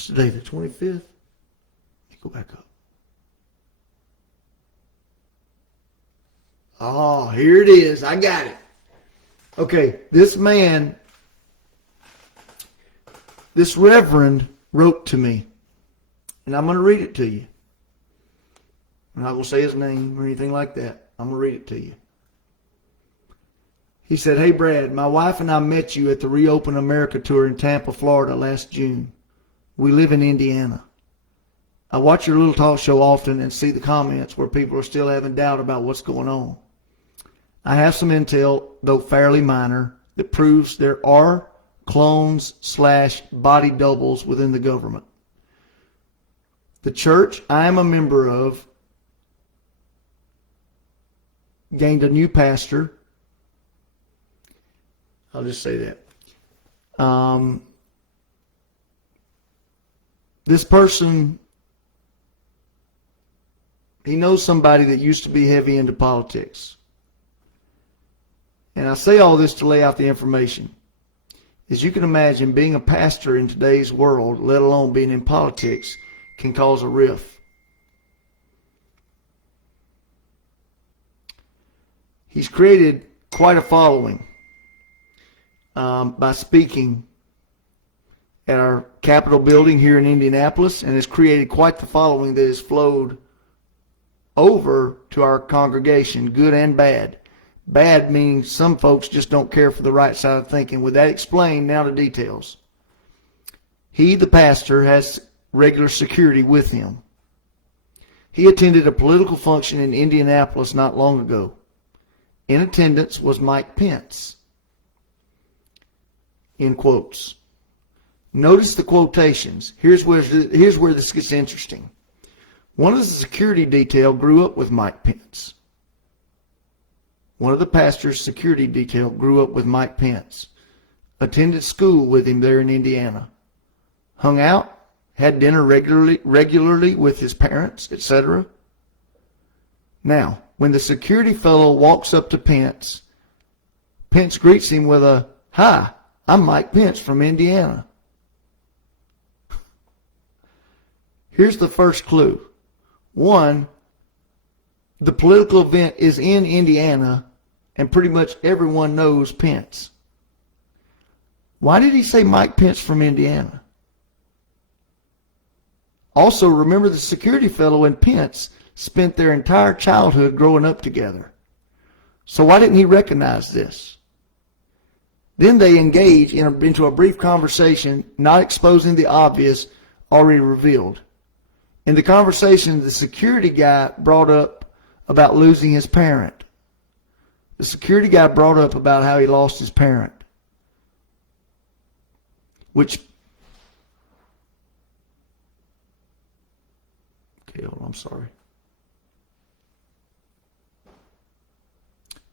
What's today, the 25th? Let me go back up. Oh, here it is. I got it. Okay, this man, this reverend wrote to me, and I'm going to read it to you. I'm not going to say his name or anything like that. I'm going to read it to you. He said, "Hey, Brad, my wife and I met you at the Reopen America tour in Tampa, Florida last June. We live in Indiana. I watch your little talk show often and see the comments where people are still having doubt about what's going on. I have some intel, though fairly minor, that proves there are clones/body doubles within the government. The church I am a member of gained a new pastor." I'll just say that. This person, he knows somebody that used to be heavy into politics. And I say all this to lay out the information. As you can imagine, being a pastor in today's world, let alone being in politics, can cause a rift. He's created quite a following by speaking at our Capitol building here in Indianapolis, and has created quite the following that has flowed over to our congregation, good and bad. Bad meaning some folks just don't care for the right side of thinking. With that explained, now the details. He, the pastor, has regular security with him. He attended a political function in Indianapolis not long ago. In attendance was Mike Pence. In quotes. Notice the quotations. Here's where this gets interesting. One of the security detail grew up with Mike Pence. One of the pastor's security detail grew up with Mike Pence. Attended school with him there in Indiana. Hung out, had dinner regularly with his parents, etc. Now, when the security fellow walks up to Pence, Pence greets him with a, "Hi, I'm Mike Pence from Indiana." Here's the first clue. One, the political event is in Indiana, and pretty much everyone knows Pence. Why did he say Mike Pence from Indiana? Also, remember the security fellow and Pence spent their entire childhood growing up together. So why didn't he recognize this? Then they engage into a brief conversation, not exposing the obvious already revealed. In the conversation, the security guy brought up about losing his parent. The security guy brought up about how he lost his parent, which, okay, hold on, I'm sorry.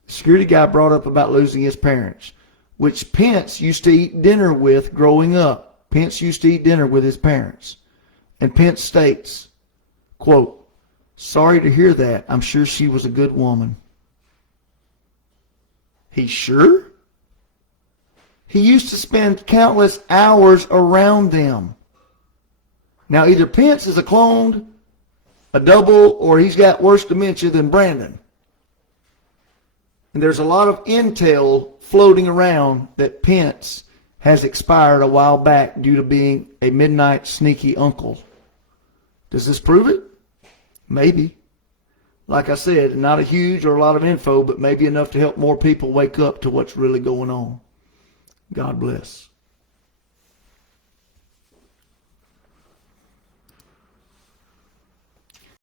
The security guy brought up about losing his parents, which Pence used to eat dinner with growing up. Pence used to eat dinner with his parents. And Pence states, quote, "Sorry to hear that. I'm sure she was a good woman." He's sure? He used to spend countless hours around them. Now, either Pence is a clone, a double, or he's got worse dementia than Brandon. And there's a lot of intel floating around that Pence has expired a while back due to being a midnight sneaky uncle. Does this prove it? Maybe. Like I said, not a huge or a lot of info, but maybe enough to help more people wake up to what's really going on. God bless.